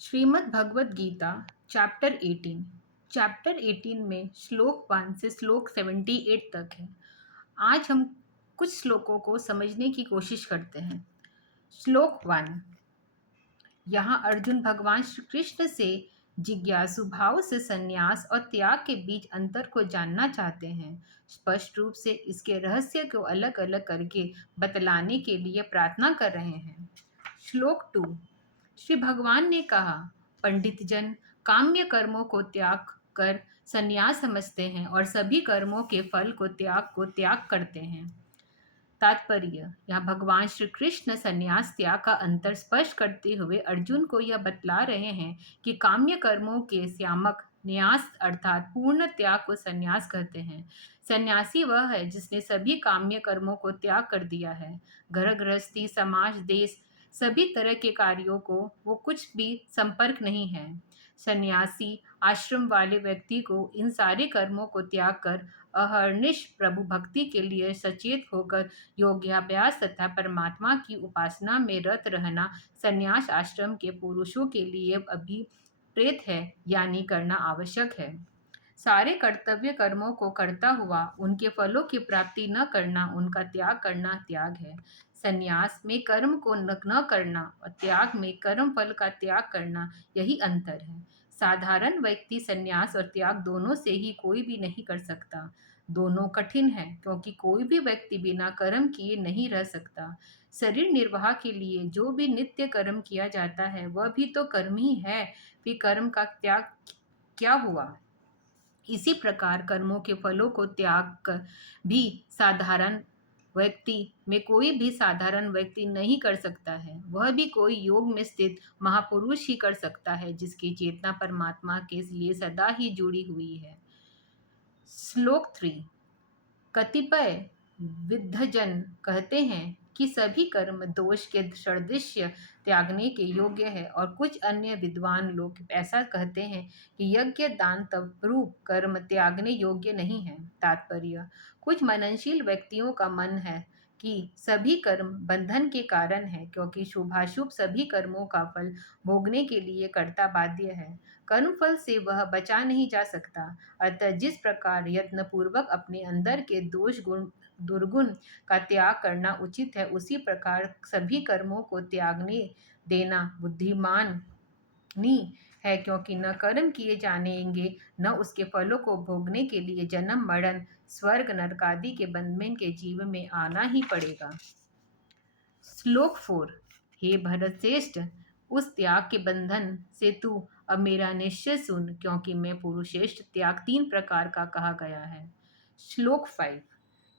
Shrimad Bhagavad Gita chapter 18 में श्लोक 1 से श्लोक 78 तक है। आज हम कुछ श्लोकों को समझने की कोशिश करते हैं। श्लोक 1। यहाँ अर्जुन भगवान श्री कृष्ण से जिज्ञासु भाव से संन्यास और त्याग के बीच अंतर को जानना चाहते हैं। स्पष्ट रूप से इसके रहस्य को अलग अलग करके बतलाने के लिए प्रार्थना कर रहे हैं। श्लोक 2। श्री भगवान ने कहा, पंडित जन काम्य कर्मों को त्याग कर संन्यास समझते हैं और सभी कर्मों के फल को त्याग करते हैं। तात्पर्य, यहाँ भगवान श्री कृष्ण संन्यास त्याग का अंतर स्पष्ट करते हुए अर्जुन को यह बतला रहे हैं कि काम्य कर्मों के स्यामक न्यास अर्थात पूर्ण त्याग को संन्यास कहते हैं। सन्यासी वह है जिसने सभी काम्य कर्मों को त्याग कर दिया है। घर गृहस्थी, समाज, देश, सभी तरह के कार्यों को वो कुछ भी संपर्क नहीं है। सन्यासी आश्रम वाले व्यक्ति को इन सारे कर्मों को त्याग कर अहर्निश प्रभु भक्ति के लिए सचेत होकर योगाभ्यास तथा परमात्मा की उपासना में रत रहना संन्यास आश्रम के पुरुषों के लिए अभिप्रेत है, यानी करना आवश्यक है। सारे कर्तव्य कर्मों को करता हुआ उनके फलों की प्राप्ति न करना उनका त्याग करना त्याग है। संन्यास में कर्म को न करना और त्याग में कर्म फल का त्याग करना, यही अंतर है। साधारण व्यक्ति संन्यास और त्याग दोनों से ही कोई भी नहीं कर सकता। दोनों कठिन है क्योंकि कोई भी व्यक्ति बिना कर्म किए नहीं रह सकता। शरीर निर्वाह के लिए जो भी नित्य कर्म किया जाता है वह भी तो कर्म ही है, फिर कर्म का त्याग क्या हुआ। इसी प्रकार कर्मों के फलों को त्याग कर भी साधारण व्यक्ति में कोई भी साधारण व्यक्ति नहीं कर सकता है। वह भी कोई योग में स्थित महापुरुष ही कर सकता है जिसकी चेतना परमात्मा के लिए सदा ही जुड़ी हुई है। श्लोक 3। कतिपय विद्वज्जन कहते हैं कि सभी कर्म दोष के सदृश्य त्यागने के योग्य है और कुछ अन्य विद्वान लोग ऐसा कहते हैं कि यज्ञ, दान, तप रूप कर्म त्यागने योग्य नहीं है। तात्पर्य, कुछ मननशील व्यक्तियों का मन है कि सभी कर्म बंधन के कारण है क्योंकि शुभाशुभ सभी कर्मों का फल भोगने के लिए कर्ता बाध्य है। कर्म फल से वह बचा नहीं जा सकता। अतः जिस प्रकार यत्न पूर्वक अपने अंदर के दोष गुण दुर्गुण का त्याग करना उचित है, उसी प्रकार सभी कर्मों को त्यागने देना बुद्धिमानी है, क्योंकि न कर्म किए जानेंगे न उसके फलों को भोगने के लिए जन्म मरण स्वर्ग नरक आदि के बंधन के जीवन में आना ही पड़ेगा। श्लोक 4। हे भरतश्रेष्ठ, उस त्याग के बंधन से तू अब मेरा निश्चय सुन, क्योंकि मैं पुरुषश्रेष्ठ त्याग 3 प्रकार का कहा गया है। श्लोक 5।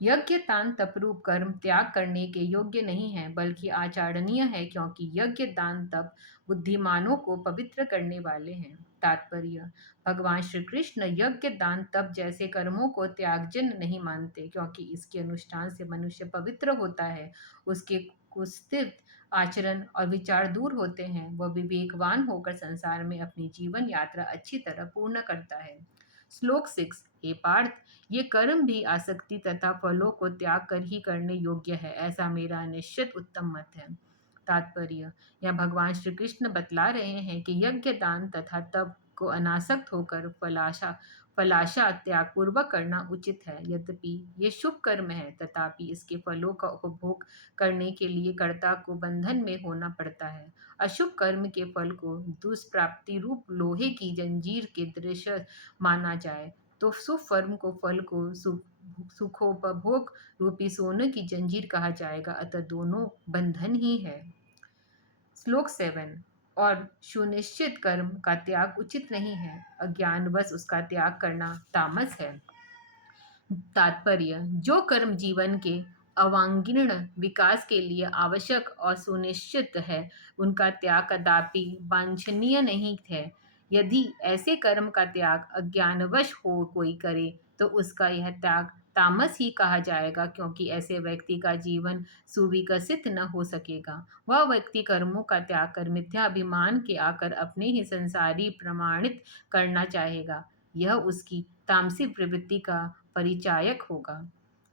यज्ञ, दान, तप रूप कर्म त्याग करने के योग्य नहीं है बल्कि आचरणीय है, क्योंकि यज्ञ, दान, तप बुद्धिमानों को पवित्र करने वाले हैं। तात्पर्य, भगवान श्री कृष्ण यज्ञ, दान, तप जैसे कर्मों को त्यागजन नहीं मानते, क्योंकि इसके अनुष्ठान से मनुष्य पवित्र होता है, उसके कुत्सित आचरण और विचार दूर होते हैं, वह विवेकवान होकर संसार में अपनी जीवन यात्रा अच्छी तरह पूर्ण करता है। श्लोक 6। हे पार्थ, ये कर्म भी आसक्ति तथा फलों को त्याग कर ही करने योग्य है, ऐसा मेरा निश्चित उत्तम मत है। तात्पर्य, यह भगवान श्री कृष्ण बतला रहे हैं कि यज्ञ, दान तथा तप को अनासक्त होकर फलाशा त्याग पूर्वक करना उचित है। यद्यपि ये शुभ कर्म है, तथापि इसके फलों का उपभोग करने के लिए कर्ता को बंधन में होना पड़ता है। अशुभ कर्म के फल को दुष्प्राप्ति रूप लोहे की जंजीर के दृश्य माना जाए तो शुभ कर्म को फल को सुखोपभोग रूपी सोने की जंजीर कहा जाएगा। अतः दोनों बंधन ही है। श्लोक 7। और सुनिश्चित कर्म का त्याग उचित नहीं है, अज्ञानवश उसका त्याग करना तामस है। तात्पर्य, जो कर्म जीवन के अवांगीण विकास के लिए आवश्यक और सुनिश्चित है, उनका त्याग कदापि वांछनीय नहीं है। यदि ऐसे कर्म का त्याग अज्ञानवश हो कोई करे तो उसका यह त्याग तामस ही कहा जाएगा, क्योंकि ऐसे व्यक्ति का जीवन सुविकसित न हो सकेगा। वह व्यक्ति कर्मों का त्याग कर मिथ्या अभिमान के आकर अपने ही संसारी प्रमाणित करना चाहेगा। यह उसकी तामसिक प्रवृत्ति का परिचायक होगा।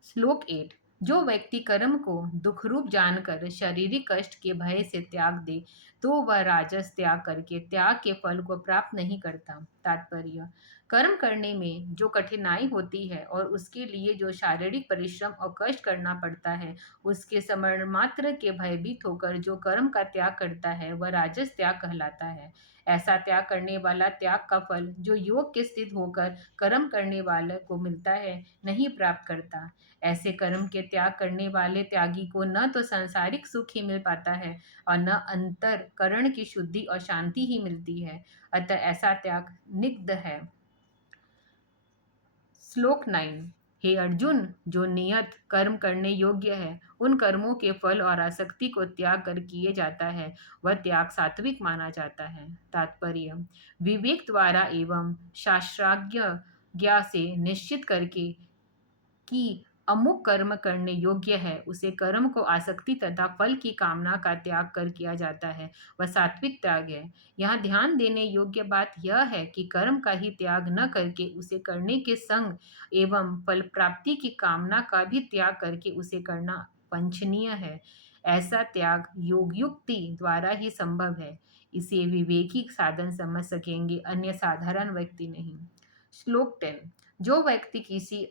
श्लोक 8। जो व्यक्ति कर्म को दुख रूप जानकर शारीरिक कष्ट के भय से त्याग दे, तो वह राजस त्याग करके त्याग के फल को प्राप्त नहीं करता। तात्पर्य: कर्म करने में जो कठिनाई होती है और उसके लिए जो शारीरिक परिश्रम और कष्ट करना पड़ता है, उसके स्मरण मात्र के भयभीत होकर जो कर्म का त्याग करता है, वह राजस त्याग कहलाता है। ऐसा त्याग करने वाला त्याग का फल जो योग के स्थित होकर कर्म करने वाले को मिलता है, नहीं प्राप्त करता। ऐसे कर्म के त्याग करने वाले त्यागी को न तो सांसारिक सुख ही मिल पाता है और न अंतर करण की शुद्धि और शांति ही मिलती है। अतः ऐसा त्याग निग्ध है। श्लोक 9। हे अर्जुन, जो नियत कर्म करने योग्य है, उन कर्मों के फल और आसक्ति को त्याग कर किए जाता है, वह त्याग सात्विक माना जाता है। तात्पर्य: विवेक द्वारा एवं शास्त्राज्ञ ज्ञा से निश्चित करके कि अमुक कर्म करने योग्य है, उसे कर्म को आसक्ति तथा फल की कामना का त्याग कर किया जाता है, वह सात्विक त्याग है। यहाँ ध्यान देने योग्य बात यह है कि कर्म का ही त्याग न करके उसे करने के संग एवं फल प्राप्ति की कामना का भी त्याग करके उसे करना वांछनीय है। ऐसा त्याग योगयुक्ति द्वारा ही संभव है। इसे विवेकी साधन समझ सकेंगे, अन्य साधारण व्यक्ति नहीं। श्लोक 10। जो व्यक्ति किसी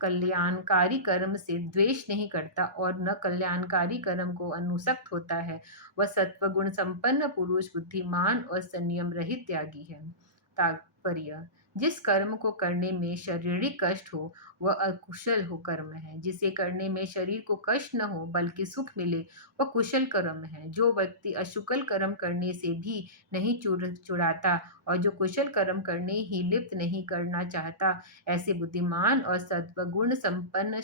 कल्याणकारी कर्म से द्वेष नहीं करता और न कल्याणकारी कर्म को अनुसक्त होता है, वह सत्वगुण संपन्न पुरुष बुद्धिमान और संयम रहित त्यागी है। तात्पर्य: जिस कर्म को करने में शारीरिक कष्ट हो, वह अकुशल हो कर्म है। जिसे करने में शरीर को कष्ट न हो बल्कि सुख मिले, वह कुशल कर्म है। जो व्यक्ति अशुकल कर्म करने से भी नहीं चुराता और जो कुशल कर्म करने ही लिप्त नहीं करना चाहता, ऐसे बुद्धिमान और सद्गुण संपन्न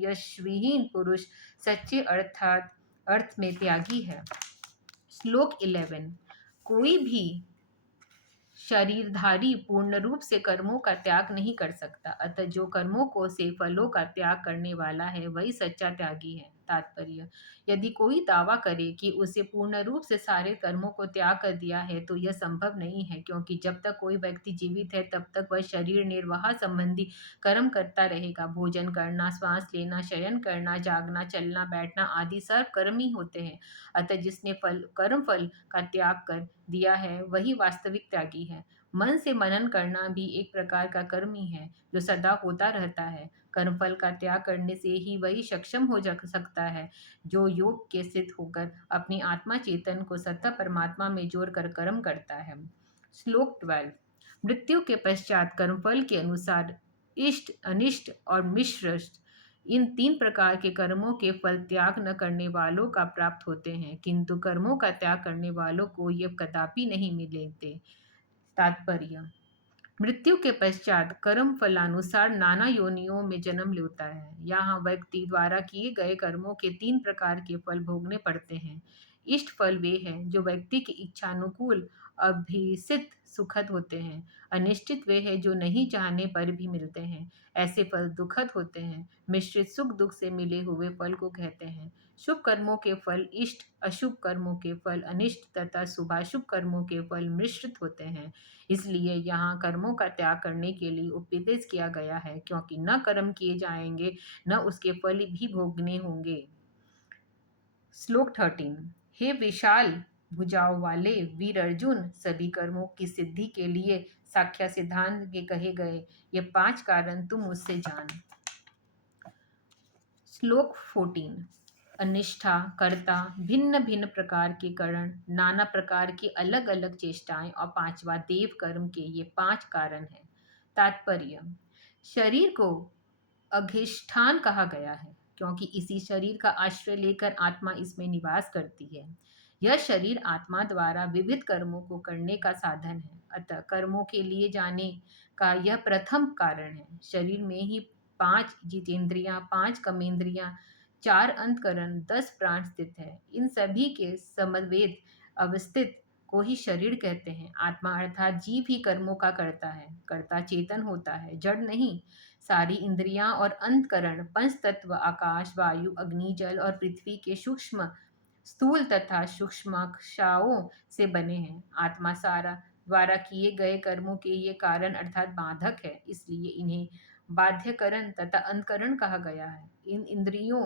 यशविहीन पुरुष सच्चे अर्थात अर्थ में त्यागी है। श्लोक 11। कोई भी शरीरधारी पूर्ण रूप से कर्मों का त्याग नहीं कर सकता, अतः जो कर्मों को से फलों का त्याग करने वाला है, वही सच्चा त्यागी है। तात्पर्य: यदि कोई दावा करे कि उसे पूर्ण रूप से सारे कर्मों को त्याग कर दिया है, तो यह संभव नहीं है, क्योंकि जब तक कोई व्यक्ति जीवित है, तब तक वह शरीर निर्वाह संबंधी कर्म करता रहेगा। भोजन करना, श्वास लेना, शयन करना, जागना, चलना, बैठना आदि सर्व कर्म ही होते हैं। अतः जिसने कर्म फल का त्याग कर दिया है, वही वास्तविक त्यागी है। मन से मनन करना भी एक प्रकार का कर्म ही है, जो सदा होता रहता है। कर्मफल का त्याग करने से ही वही सक्षम हो जा सकता है, जो योग के स्थित होकर अपनी आत्मा चेतन को सत्ता परमात्मा में जोड़कर कर्म करता है। श्लोक 12। मृत्यु के पश्चात कर्मफल के अनुसार इष्ट, अनिष्ट और मिश्र, इन 3 प्रकार के कर्मों के फल त्याग न करने वालों का प्राप्त होते हैं, किंतु कर्मों का त्याग करने वालों को ये कदापि नहीं मिलते। तात्पर्य: मृत्यु के पश्चात कर्म फलानुसार नाना योनियों में जन्म लेता है। यहाँ व्यक्ति द्वारा किए गए कर्मों के 3 प्रकार के फल भोगने पड़ते हैं। इष्ट फल वे हैं जो व्यक्ति की इच्छानुकूल अभिसित सुखद होते हैं। अनिश्चित वे हैं जो नहीं चाहने पर भी मिलते हैं। ऐसे फल दुखद होते हैं। मिश्रित सुख दुख से मिले हुए फल को कहते हैं। शुभ कर्मों के फल इष्ट, अशुभ कर्मों के फल अनिष्ट तथा शुभाशुभ कर्मों के फल मिश्रित होते हैं। इसलिए यहाँ कर्मों का त्याग करने के लिए उपदेश किया गया है, क्योंकि न कर्म किए जाएंगे, न उसके फल भी भोगने होंगे। श्लोक 13। हे विशाल भुजाओं वाले वीर अर्जुन, सभी कर्मों की सिद्धि के लिए साख्य सिद्धांत के कहे गए ये 5 कारण तुम मुझसे जान। श्लोक 14। अनिष्ठा, कर्ता, भिन्न भिन्न प्रकार के कारण, नाना प्रकार की अलग अलग चेष्टाएं और 5वां देव कर्म के ये 5 कारण हैं। तात्पर्य: शरीर को अधिष्ठान कहा गया है, क्योंकि इसी शरीर का आश्रय लेकर आत्मा इसमें निवास करती है। यह शरीर आत्मा द्वारा विविध कर्मों को करने का साधन है। अतः कर्मों के लिए जाने का यह प्रथम कारण है। शरीर में ही 5 जितेंद्रियां, 5 कर्मेंद्रियां, 4 अंतकरण, 10 प्राण स्थित है। इन सभी के समवेत अवस्थित को ही शरीर कहते हैं। आत्मा अर्थात जीव ही कर्मों का करता है। कर्ता चेतन होता है, जड़ नहीं। सारी इंद्रियां और अंतकरण पंच तत्व आकाश, वायु, अग्नि, जल और पृथ्वी के सूक्ष्म, स्थूल तथा सूक्ष्माक्षाओं से बने हैं। आत्मा सारा द्वारा किए गए कर्मों के ये कारण अर्थात बाधक है, इसलिए इन्हें बाध्यकरण तथा अंतकरण कहा गया है। इन इंद्रियों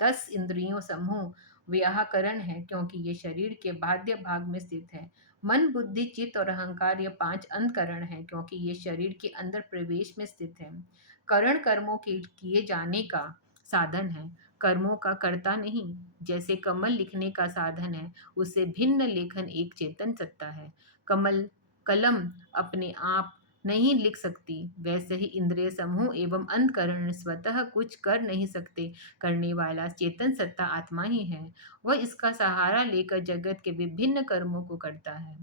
10 इंद्रियों समूह व्याकरण है क्योंकि ये शरीर के बाह्य भाग में स्थित है। मन, बुद्धि, चित्त और अहंकार ये 5 अंतकरण है क्योंकि ये शरीर के अंदर प्रवेश में स्थित है। करण कर्मों के किए जाने का साधन है, कर्मों का कर्ता नहीं। जैसे कमल लिखने का साधन है, उससे भिन्न लेखन एक चेतन सत्ता है। कलम अपने आप नहीं लिख सकती, वैसे ही इंद्रिय समूह एवं अंतकरण स्वतः कुछ कर नहीं सकते। करने वाला चेतन सत्ता आत्मा ही है। वह इसका सहारा लेकर जगत के विभिन्न कर्मों को करता है।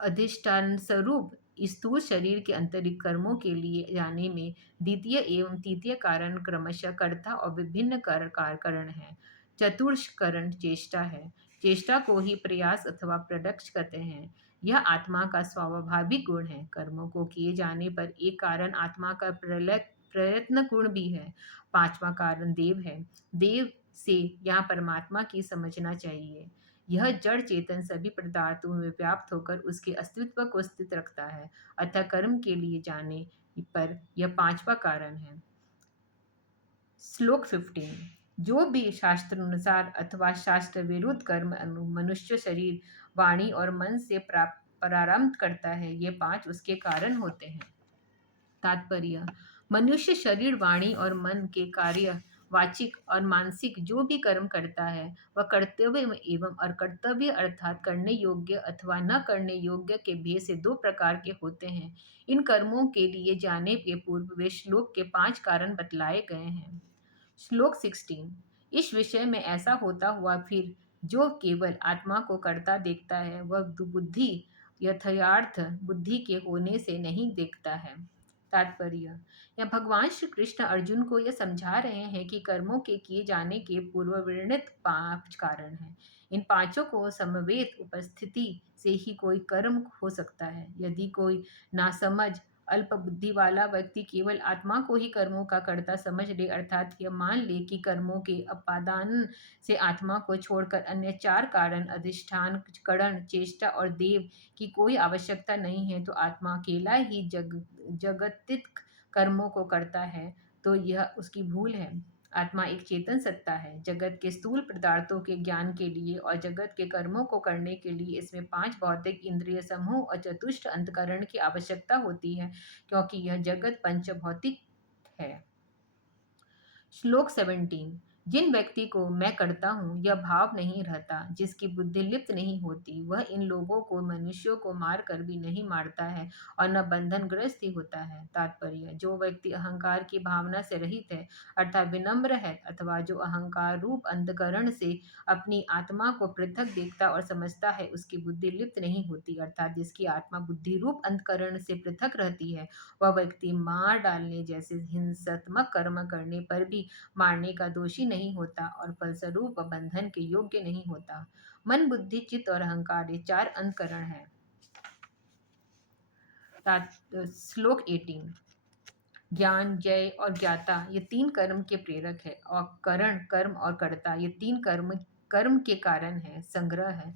अधिष्ठान स्वरूप स्थूल शरीर के आंतरिक कर्मों के लिए जाने में द्वितीय एवं तृतीय कारण क्रमशः कर्ता और विभिन्न कारण है। चतुर्थ करण चेष्टा है। चेष्टा को ही प्रयास अथवा प्रदक्ष कहते हैं। यह आत्मा का स्वाभाविक गुण है। कर्मों को किए जाने पर एक कारण आत्मा का प्रयत्न गुण भी है। पांचवा कारण देव है। देव से यहाँ परमात्मा की समझना चाहिए। यह जड़ चेतन सभी पदार्थों में व्याप्त होकर उसके अस्तित्व को स्थित रखता है। अतः कर्म के लिए जाने पर यह पांचवा कारण है। श्लोक 15। जो भी शास्त्रानुसार अथवा शास्त्र विरुद्ध कर्म मनुष्य शरीर, वाणी और मन से प्रारंभ करता है, ये 5 उसके कारण होते हैं। तात्पर्य: मनुष्य शरीर, वाणी और मन के कार्य वाचिक और मानसिक जो भी कर्म करता है वह कर्तव्य एवं अकर्तव्य अर्थात करने योग्य अथवा न करने योग्य के भेद से 2 प्रकार के होते हैं। इन कर्मों के लिए जाने के पूर्व वे श्लोक के 5 कारण बतलाए गए हैं। श्लोक 16। इस विषय में ऐसा होता हुआ फिर जो केवल आत्मा को करता देखता है वह बुद्धि यथार्थ बुद्धि के होने से नहीं देखता है। तात्पर्य: यह भगवान श्री कृष्ण अर्जुन को यह समझा रहे हैं कि कर्मों के किए जाने के पूर्व वर्णित 5 कारण हैं। इन पांचों को समवेत उपस्थिति से ही कोई कर्म हो सकता है। यदि कोई नासमझ अल्प बुद्धि वाला व्यक्ति केवल आत्मा को ही कर्मों का कर्ता समझ ले, अर्थात यह मान ले कि कर्मों के उपादान से आत्मा को छोड़कर अन्य 4 कारण अधिष्ठान, करण, चेष्टा और देव की कोई आवश्यकता नहीं है, तो आत्मा अकेला ही जगतिक कर्मों को करता है, तो यह उसकी भूल है। आत्मा एक चेतन सत्ता है। जगत के स्थूल पदार्थों के ज्ञान के लिए और जगत के कर्मों को करने के लिए इसमें 5 भौतिक इंद्रिय समूह और चतुष्ट अंतकरण की आवश्यकता होती है, क्योंकि यह जगत पंचभौतिक है। श्लोक 17। जिन व्यक्ति को मैं करता हूँ यह भाव नहीं रहता, जिसकी बुद्धि लिप्त नहीं होती, वह इन लोगों को मनुष्यों को मार कर भी नहीं मारता है और न बंधन ग्रस्त ही होता है। तात्पर्य: जो व्यक्ति अहंकार की भावना से रहित है अर्थात विनम्र है, अथवा जो अहंकार रूप अंतकरण से अपनी आत्मा को पृथक देखता और समझता है, उसकी बुद्धि लिप्त नहीं होती, अर्थात जिसकी आत्मा बुद्धि रूप अंतकरण से पृथक रहती है, वह व्यक्ति मार डालने जैसे हिंसात्मक कर्म करने पर भी मारने का दोषी नहीं होता और फलस्वरूप बंधन के योग्य नहीं होता। मन, बुद्धि, चित्त और अहंकार ये 4 अंतकरण हैं। श्लोक 18। ज्ञान, जय और ज्ञाता ये 3 कर्म के प्रेरक है और करण, कर्म और कर्ता ये 3 कर्म के कारण है, संग्रह है।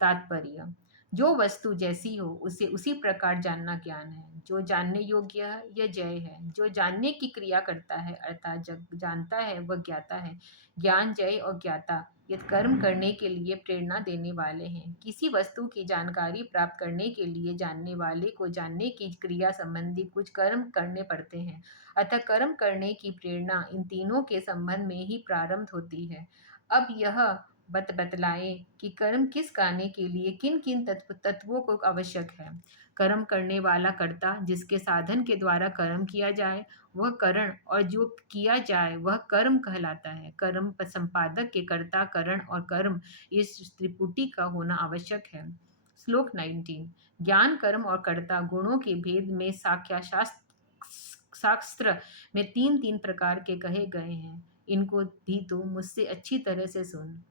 तात्पर्य: जो वस्तु जैसी हो उसे उसी प्रकार जानना ज्ञान है। जो जानने योग्य है यह जय है। जो जानने की क्रिया करता है अर्थात जब जानता है वह ज्ञाता है। ज्ञान, जय और ज्ञाता ये कर्म करने के लिए प्रेरणा देने वाले हैं। किसी वस्तु की जानकारी प्राप्त करने के लिए जानने वाले को जानने की क्रिया संबंधी कुछ कर्म करने पड़ते हैं। अतः कर्म करने की प्रेरणा इन तीनों के संबंध में ही प्रारंभ होती है। अब यह बतलाएं कि कर्म किस कार्य के लिए किन किन तत्वों को आवश्यक है। कर्म करने वाला कर्ता, जिसके साधन के द्वारा कर्म किया जाए वह करण, और जो किया जाए वह कर्म कहलाता है। कर्म संपादक के कर्ता, करण और कर्म इस त्रिपुटी का होना आवश्यक है। श्लोक 19। ज्ञान, कर्म और कर्ता गुणों के भेद में शास्त्र में 3 प्रकार के कहे गए हैं। इनको भी तो मुझसे अच्छी तरह से सुन।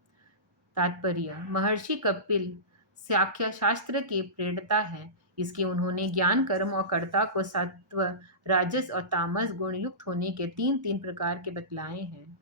तात्पर्य: महर्षि कपिल सांख्य शास्त्र के प्रणेता हैं। इसके उन्होंने ज्ञान, कर्म और कर्ता को सत्व, राजस और तामस गुण युक्त होने के 3 प्रकार के बतलाए हैं।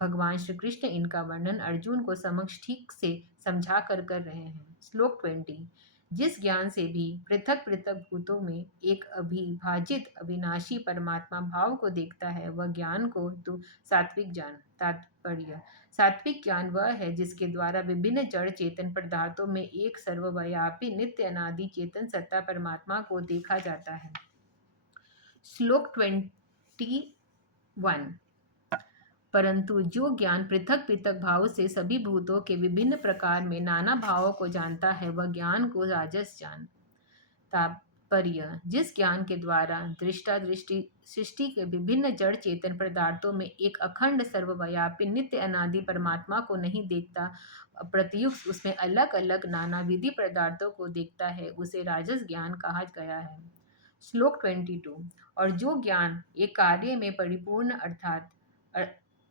भगवान श्री कृष्ण इनका वर्णन अर्जुन को समक्ष ठीक से समझा कर रहे हैं। श्लोक 20। जिस ज्ञान से भी पृथक पृथक भूतों में एक अविभाजित अविनाशी परमात्मा भाव को देखता है, वह ज्ञान को तो सात्विक ज्ञान। तात्पर्य: सात्विक ज्ञान वह है जिसके द्वारा विभिन्न जड़ चेतन पदार्थों में एक सर्वव्यापी नित्य अनादि चेतन सत्ता परमात्मा को देखा जाता है। श्लोक 21। परंतु जो ज्ञान पृथक पृथक भाव से सभी भूतों के विभिन्न प्रकार में नाना भावों को जानता है, वह ज्ञान को राजस ज्ञान। तात्पर्य: जिस ज्ञान के द्वारा दृष्टा दृष्टि सृष्टि के विभिन्न जड़ चेतन पदार्थों में एक अखंड सर्वव्यापी नित्य अनादि परमात्मा को नहीं देखता, प्रत्युत उसमें अलग अलग नानाविधि पदार्थों को देखता है, उसे राजस ज्ञान कहा गया है। श्लोक 22। और जो ज्ञान एक कार्य में परिपूर्ण अर्थात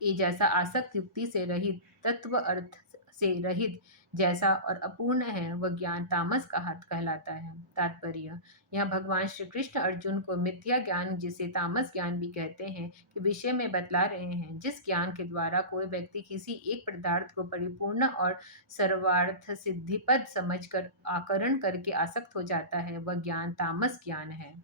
ये जैसा आसक्त युक्ति से रहित, तत्व अर्थ से रहित जैसा और अपूर्ण है, वह ज्ञान तामस कहलाता है। तात्पर्य: यहाँ भगवान श्री कृष्ण अर्जुन को मिथ्या ज्ञान, जिसे तामस ज्ञान भी कहते हैं, के विषय में बतला रहे हैं। जिस ज्ञान के द्वारा कोई व्यक्ति किसी एक पदार्थ को परिपूर्ण और सर्वार्थ सिद्धिपद समझकर आकरण करके आसक्त हो जाता है, वह ज्ञान तामस ज्ञान है।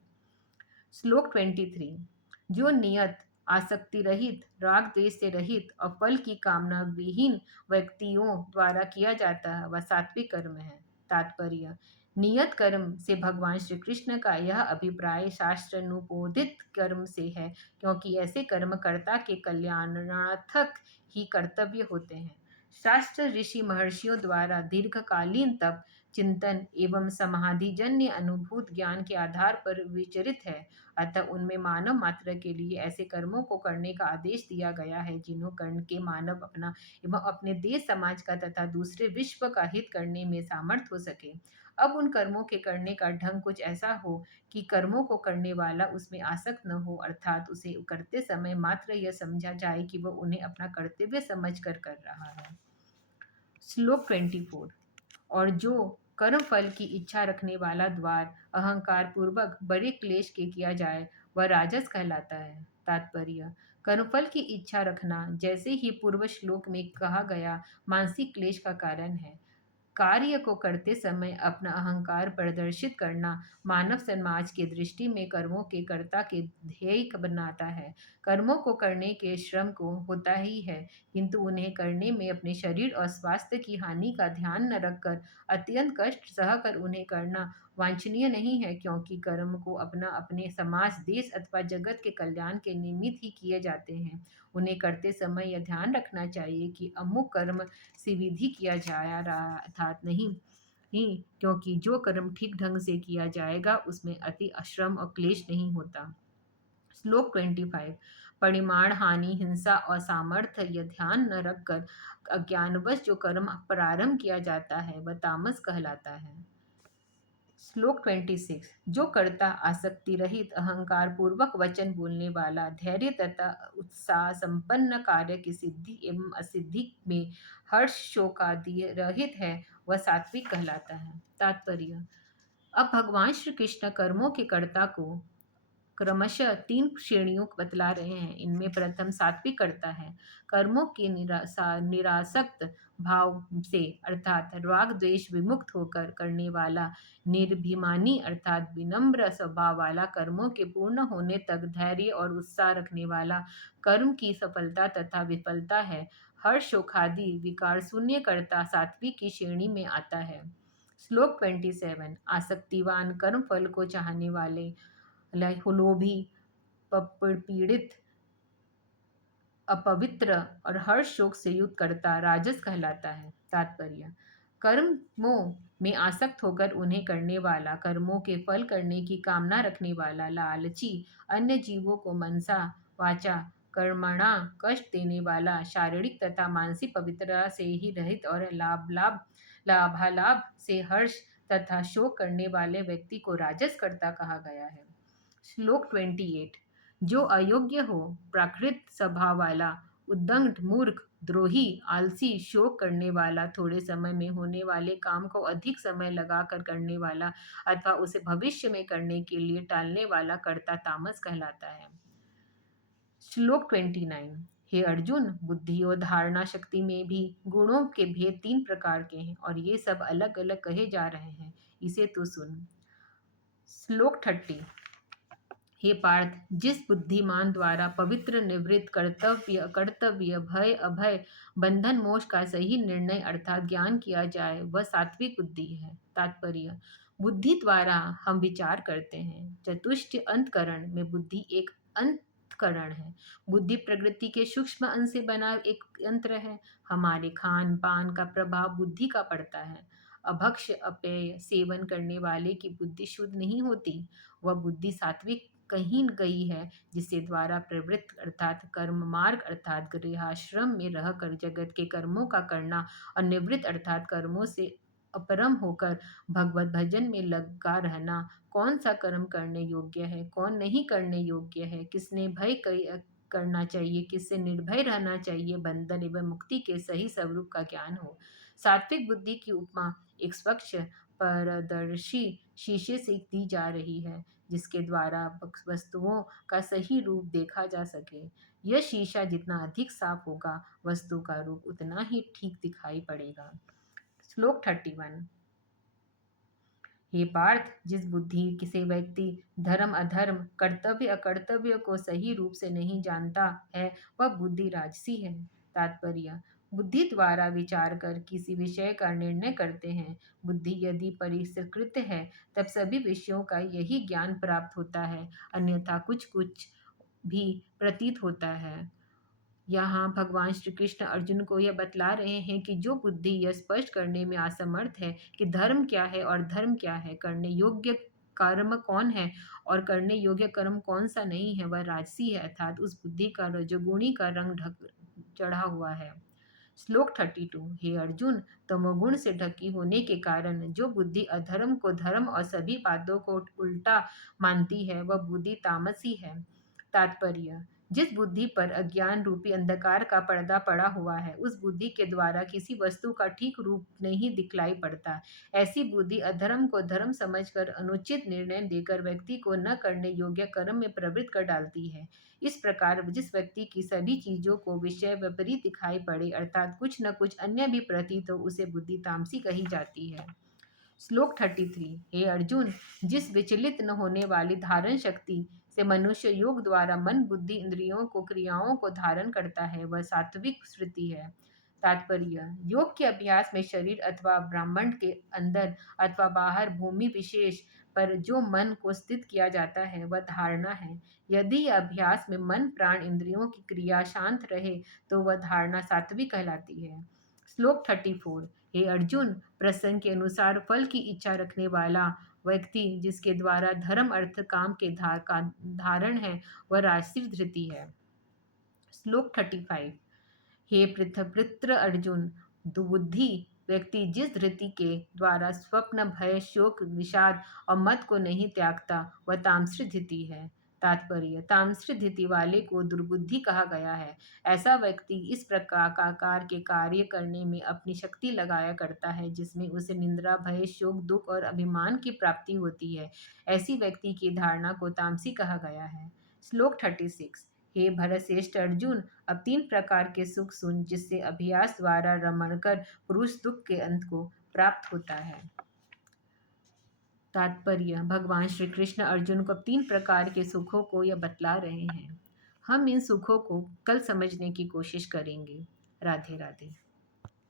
श्लोक 23। जो नियत आसक्ति रहित, राग द्वेष से रहित और फल की कामना विहीन व्यक्तियों द्वारा किया जाता है, वह सात्विक कर्म है। तात्पर्य: नियत कर्म से भगवान श्री कृष्ण का यह अभिप्राय शास्त्रानुमोदित कर्म से है, क्योंकि ऐसे कर्म कर्ता के कल्याणार्थक ही कर्तव्य होते हैं। शास्त्र ऋषि महर्षियों द्वारा दीर्घकालीन तप, चिंतन एवं समाधिजन्य अनुभूत ज्ञान के आधार पर विचरित है, अतः उनमें मानव मात्र के लिए ऐसे कर्मों को करने का आदेश दिया गया है जिन्हों कर्ण के मानव अपना एवं अपने देश समाज का तथा दूसरे विश्व का हित करने में सामर्थ हो सके। अब उन कर्मों के करने का ढंग कुछ ऐसा हो कि कर्मों को करने वाला उसमें आसक्त न हो, अर्थात उसे करते समय मात्र यह समझा जाए कि वह उन्हें अपना कर्तव्य समझ कर रहा है। श्लोक 24। और जो कर्म फल की इच्छा रखने वाला द्वार अहंकार पूर्वक बड़े क्लेश के किया जाए, वह राजस कहलाता है। तात्पर्य: कर्मफल की इच्छा रखना, जैसे ही पूर्व श्लोक में कहा गया, मानसिक क्लेश का कारण है। कार्य को करते समय अपना अहंकार प्रदर्शित करना मानव समाज के दृष्टि में कर्मों के कर्ता के ध्येय बनाता है। कर्मों को करने के श्रम को होता ही है, किंतु उन्हें करने में अपने शरीर और स्वास्थ्य की हानि का ध्यान न रखकर अत्यंत कष्ट सहकर उन्हें करना वांछनीय नहीं है, क्योंकि कर्म को अपने समाज, देश अथवा जगत के कल्याण के निमित्त ही किए जाते हैं। उन्हें करते समय यह ध्यान रखना चाहिए कि अमुक कर्म से विधि किया जा रहा अर्थात नहीं, क्योंकि जो कर्म ठीक ढंग से किया जाएगा उसमें अति अश्रम और क्लेश नहीं होता। श्लोक 25। परिमाण हानि, हिंसा और सामर्थ्य यह ध्यान न रखकर अज्ञानवश जो कर्म प्रारंभ किया जाता है, वह तामस कहलाता है। श्लोक 26। जो कर्ता आसक्ति रहित, अहंकार पूर्वक वचन बोलने वाला, धैर्य तथा उत्साह संपन्न, कार्य की सिद्धि एवं असिद्धि में हर्ष शोक आदि रहित है, वह सात्विक कहलाता है। तात्पर्य: अब भगवान श्री कृष्ण कर्मों के कर्ता को क्रमशः 3 श्रेणियों को बतला रहे हैं। इनमें प्रथम सात्विक कर्ता है। कर्मों के निरासक्त भाव से अर्थात राग द्वेष विमुक्त होकर करने वाला, निर्भिमानी अर्थात विनम्र स्वभाव वाला, कर्मों के पूर्ण होने तक धैर्य और उत्साह रखने वाला, कर्म की सफलता तथा विफलता है हर्ष शोकादि विकार शून्य कर्ता सात्विक की श्रेणी में आता है। श्लोक 27। आसक्तिवान, कर्म फल को चाहने वाले, लोभी, पीड़ित, अपवित्र और हर्ष शोक से युक्त कर्ता राजस कहलाता है। तात्पर्य: कर्मों में आसक्त होकर उन्हें करने वाला, कर्मों के फल करने की कामना रखने वाला, लालची, अन्य जीवों को मनसा वाचा कर्मणा कष्ट देने वाला, शारीरिक तथा मानसिक पवित्रता से ही रहित और लाभालाभ से हर्ष तथा शोक करने वाले व्यक्ति को राजस कर्ता कहा गया है। श्लोक 28। जो अयोग्य हो, प्राकृत स्वभाव वाला, उद्दंड, मूर्ख, द्रोही, आलसी, शोक करने वाला, थोड़े समय में होने वाले काम को अधिक समय लगाकर करने वाला अथवा उसे भविष्य में करने के लिए टालने वाला कर्ता तामस कहलाता है। श्लोक 29। हे अर्जुन, बुद्धि और धारणा शक्ति में भी गुणों के भेद 3 प्रकार के हैं और ये सब अलग अलग कहे जा रहे हैं। इसे तू सुन। श्लोक 30। हे पार्थ, जिस बुद्धिमान द्वारा पवित्र, निवृत्त, कर्तव्य, कर्तव्य, भय, अभय, बंधन, मोक्ष का सही निर्णय अर्थात ज्ञान किया जाए वह सात्विक बुद्धि है। तात्पर्य: बुद्धि द्वारा हम विचार करते हैं। चतुष्ट अंतकरण में बुद्धि एक अंतकरण है। बुद्धि प्रकृति के सूक्ष्म अंश से बना एक यंत्र है। हमारे खान पान का प्रभाव बुद्धि का पड़ता है। अभक्ष्य अपेय सेवन करने वाले की बुद्धि शुद्ध नहीं होती। वह बुद्धि सात्विक कहीं गई है, जिसके द्वारा प्रवृत्त अर्थात कर्म मार्ग अर्थात गृहस्थाश्रम में रहकर जगत के कर्मों का करना और निवृत्त अर्थात कर्मों से अपरम होकर भगवत भजन में लगा रहना। कौन सा कर्म करने योग्य है, कौन नहीं करने योग्य है, किसने भय करना चाहिए, किससे निर्भय रहना चाहिए, बंधन एवं मुक्ति के सही स्वरूप का ज्ञान हो। सात्विक बुद्धि की उपमा एक स्वच्छ पारदर्शी शीशे से दी जा रही है, जिसके द्वारा वस्तुओं का सही रूप देखा जा सके। यह शीशा जितना अधिक साफ होगा, वस्तु का रूप उतना ही ठीक दिखाई पड़ेगा। श्लोक 31। हे पार्थ, जिस बुद्धि से व्यक्ति धर्म अधर्म, कर्तव्य अकर्तव्य को सही रूप से नहीं जानता है, वह बुद्धि राजसी है। तात्पर्य: बुद्धि द्वारा विचार कर किसी विषय का निर्णय करते हैं। बुद्धि यदि परिष्कृत है, तब सभी विषयों का यही ज्ञान प्राप्त होता है, अन्यथा कुछ कुछ भी प्रतीत होता है। यहाँ भगवान श्री कृष्ण अर्जुन को यह बतला रहे हैं कि जो बुद्धि यह स्पष्ट करने में असमर्थ है कि धर्म क्या है और धर्म क्या है, करने योग्य कर्म कौन है और करने योग्य कर्म कौन सा नहीं है, वह राजसी है, अर्थात उस बुद्धि का रजोगुणी का रंग ढक चढ़ा हुआ है। श्लोक 32। हे अर्जुन, तमोगुण से ढकी होने के कारण जो बुद्धि अधर्म को धर्म और सभी बातों को उल्टा मानती है, वह बुद्धि तामसी है। तात्पर्य: जिस बुद्धि पर अज्ञान रूपी अंधकार का पर्दा पड़ा हुआ है, उस बुद्धि के द्वारा किसी वस्तु का ठीक रूप नहीं दिखलाई पड़ता। ऐसी बुद्धि अधर्म को धर्म समझकर अनुचित निर्णय देकर व्यक्ति को न करने योग्य कर्म में प्रवृत्त कर डालती है। इस प्रकार जिस व्यक्ति की सभी चीजों को विषय विपरीत दिखाई पड़े, अर्थात कुछ न कुछ अन्य भी प्रतीत हो, उसे बुद्धि तामसी कही जाती है। श्लोक 33। हे अर्जुन, जिस विचलित न होने वाली धारण शक्ति से मनुष्य योग द्वारा मन बुद्धि इंद्रियों को क्रियाओं को धारण करता है, वह सात्विक स्थिति है। तात्पर्य: योग के अभ्यास में शरीर अथवा ब्रह्मांड के अंदर अथवा बाहर भूमि विशेष पर जो मन को स्थित किया जाता है, वह धारणा है। यदि यह अभ्यास में मन प्राण इंद्रियों की क्रिया शांत रहे, तो वह धारणा सात्विक कहलाती है। श्लोक 34। हे अर्जुन, प्रसंग के अनुसार फल की इच्छा रखने वाला व्यक्ति जिसके द्वारा धर्म अर्थ काम के धारण है, वह राजसी धृति है। श्लोक 35। हे पृथ्वपुत्र अर्जुन, दुबुद्धि व्यक्ति जिस धृति के द्वारा स्वप्न भय शोक विषाद और मत को नहीं त्यागता, वह तामसी धृति है। तात्पर्य: तामसी धृति वाले को दुर्बुद्धि कहा गया है। ऐसा व्यक्ति इस प्रकार के कार्य करने में अपनी शक्ति लगाया करता है जिसमें उसे निंद्रा भय शोक दुख और अभिमान की प्राप्ति होती है। ऐसी व्यक्ति की धारणा को तामसी कहा गया है। श्लोक 36। हे भरतश्रेष्ठ अर्जुन, अब 3 प्रकार के सुख सुन, जिससे अभ्यास द्वारा रमण कर पुरुष दुख के अंत को प्राप्त होता है। तात्पर्य: भगवान श्री कृष्ण अर्जुन को 3 प्रकार के सुखों को यह बतला रहे हैं। हम इन सुखों को कल समझने की कोशिश करेंगे। राधे राधे।